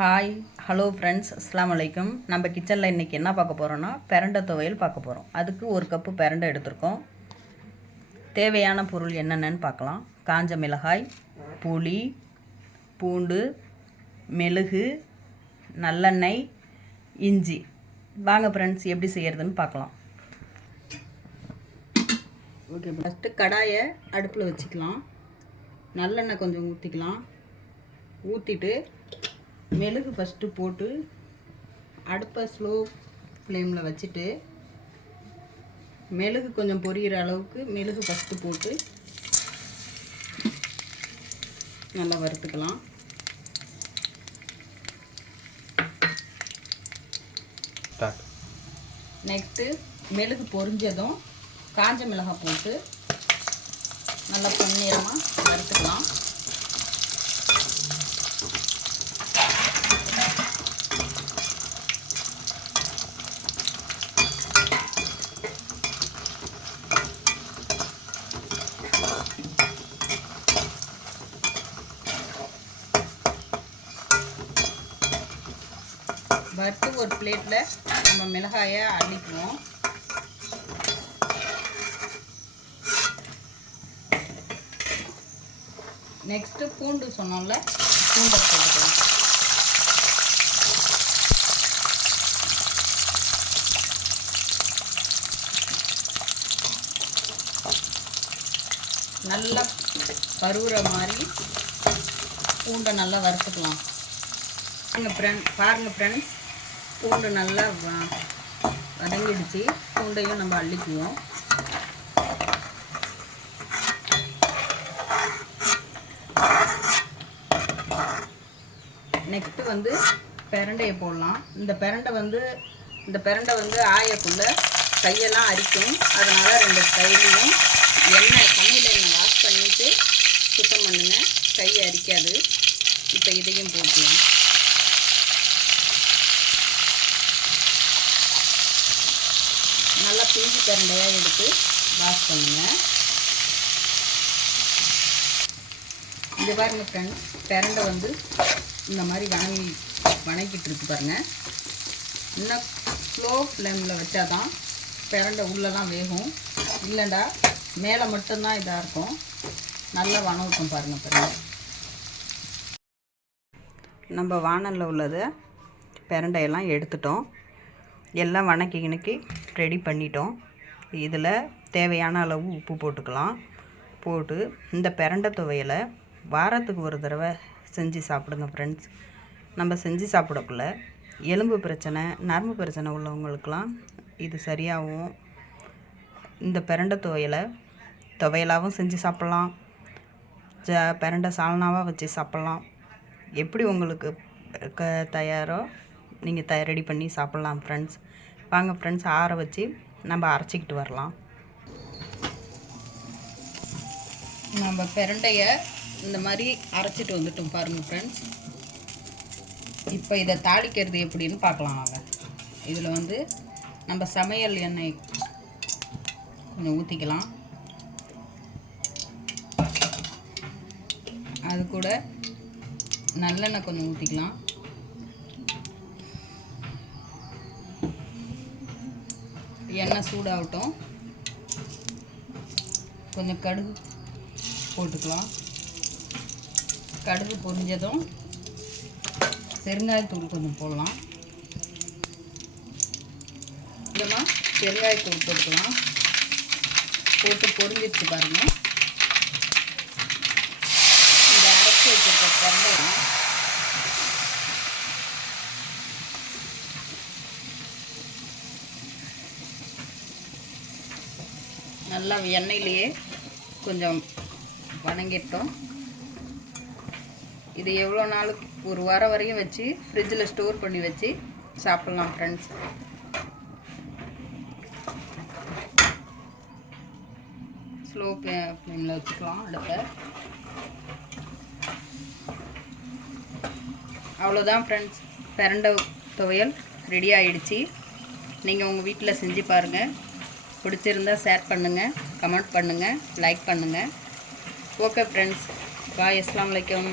Hi hello friends, அஸ்ஸலாமு அலைக்கும். நம்ம கிச்சனில் இன்றைக்கி என்ன பார்க்க போகிறோன்னா பிரண்டை துவையல் பார்க்க போகிறோம். அதுக்கு ஒரு கப்பு பிரண்டை எடுத்துருக்கோம். தேவையான பொருள் என்னென்னு பார்க்கலாம். காஞ்ச மிளகாய், புளி, பூண்டு, மெழுகு, நல்லெண்ணெய், இஞ்சி. வாங்க ஃப்ரெண்ட்ஸ், எப்படி செய்கிறதுன்னு பார்க்கலாம். ஓகே, ஃபஸ்ட்டு கடாயை அடுப்பில் வச்சுக்கலாம். நல்லெண்ணெய் கொஞ்சம் ஊற்றிக்கலாம். ஊற்றிட்டு மெழுகு ஃபஸ்ட்டு போட்டு அடுப்பை ஸ்லோ ஃப்ளேமில் வச்சுட்டு மெழுகு கொஞ்சம் பொரியிற அளவுக்கு மெழுகு ஃபஸ்ட்டு போட்டு நல்லா வறுத்துக்கலாம். நெக்ஸ்ட்டு மெழுகு பொரிஞ்சதும் காஞ்ச மிளகாய் போட்டு நல்லா பொன்னிறமாக வறுத்துக்கலாம். வறுத்து ஒரு பிளேட்டில் நம்ம மிளகாயை அள்ளிக்குவோம். நெக்ஸ்ட்டு பூண்டு சொன்னோம்ல, பூண்டை போட்டுக்கலாம். நல்லா பருவுற மாதிரி பூண்டை நல்லா வறுத்துக்கலாம். பாருங்கள் ஃப்ரெண்ட்ஸ், பூண்டு நல்லா வதங்கிடுச்சு. பூண்டையும் நம்ம அள்ளிக்குவோம். நெக்ஸ்ட்டு வந்து பிரண்டையை போடலாம். இந்த பிரண்டை வந்து ஆயக்குள்ளே கையெல்லாம் அரிக்கும். அதனால் 2 கையிலையும் சமையல் எண்ணெய் வாஷ் பண்ணிவிட்டு சுத்தம் பண்ணுங்கள், கையை அரிக்காது. இப்போ இதையும் போட்டுக்கலாம். நல்லா பிஞ்சு பிரண்டையாக எடுத்து வாஷ் பண்ணுங்கள். இது பாருங்கள் ஃப்ரெண்ட்ஸ், பிரண்டை வந்து இந்த மாதிரி வணக்கிட்டு இருக்கு பாருங்கள். இன்னும் ஸ்லோ ஃப்ளேமில் வச்சா தான் பிரண்டை உள்ளெல்லாம் வேகும். இல்லைண்டா மேலே மட்டும்தான் இதாக இருக்கும். நல்லா வணக்கம் பாருங்கள் பிரண்டை. நம்ம வானலில் உள்ளதை பிரண்டையெல்லாம் எடுத்துட்டோம். எல்லாம் வணக்கி ரெடி பண்ணிட்டோம். இதில் தேவையான அளவு உப்பு போட்டுக்கலாம். போட்டு இந்த பிரண்டை துவையலை வாரத்துக்கு ஒரு தடவை செஞ்சு சாப்பிடுங்க ஃப்ரெண்ட்ஸ். நம்ம செஞ்சு சாப்பிடக்குள்ள எலும்பு பிரச்சனை, நரம்பு பிரச்சனை உள்ளவங்களுக்கெல்லாம் இது சரியாகும். இந்த பிரண்டை துவையலாகவும் செஞ்சு சாப்பிட்லாம். பிரண்டை சால்னாவாக வச்சு சாப்பிட்லாம். எப்படி உங்களுக்கு தயாரோ நீங்கள் ரெடி பண்ணி சாப்பிட்லாம் ஃப்ரெண்ட்ஸ். வாங்க ஃப்ரெண்ட்ஸ், ஆற வச்சு நம்ம அரைச்சிக்கிட்டு வரலாம். நம்ம பிரண்டையை இந்த மாதிரி அரைச்சிட்டு வந்துட்டோம் பாருங்கள் ஃப்ரெண்ட்ஸ். இப்போ இதை தாளிக்கிறது எப்படின்னு பார்க்கலாம் வாங்க. இதில் வந்து நம்ம சமையல் எண்ணெய் கொஞ்சம் ஊற்றிக்கலாம். அது கூட நல்லெண்ணெய் கொஞ்சம் ஊற்றிக்கலாம். எண்ணெய் சூடாகட்டும். கொஞ்சம் கடுகு போட்டுக்கலாம். கடுகு பொரிஞ்சதும் பெருங்காயத்தூள் கொஞ்சம் போடலாம். கொஞ்சமாக பெருங்காயத்தூள் போட்டுக்கலாம். போட்டு பொரிஞ்சிருச்சு பாருங்கள். இந்த அரைச்சி வச்சிருக்க பிரண்டை நல்லா எண்ணெயிலேயே கொஞ்சம் வணங்கிட்டோம். இது எவ்வளோ நாளுக்கு, ஒரு வாரம் வரையும் வச்சு ஃப்ரிட்ஜில் ஸ்டோர் பண்ணி வச்சு சாப்பிட்லாம் ஃப்ரெண்ட்ஸ். ஸ்லோ ஃப்ளேமில் வச்சுக்கலாம் அடுப்பை. அவ்வளோதான் ஃப்ரெண்ட்ஸ், பிரண்டை துவையல் ரெடி ஆகிடுச்சு. நீங்கள் உங்கள் வீட்டில் செஞ்சு பாருங்கள். பிடிச்சிருந்தால் ஷேர் பண்ணுங்கள், கமெண்ட் பண்ணுங்கள், லைக் பண்ணுங்கள். ஓகே ஃப்ரெண்ட்ஸ், பாய். அஸ்ஸலாமு அலைக்கும்.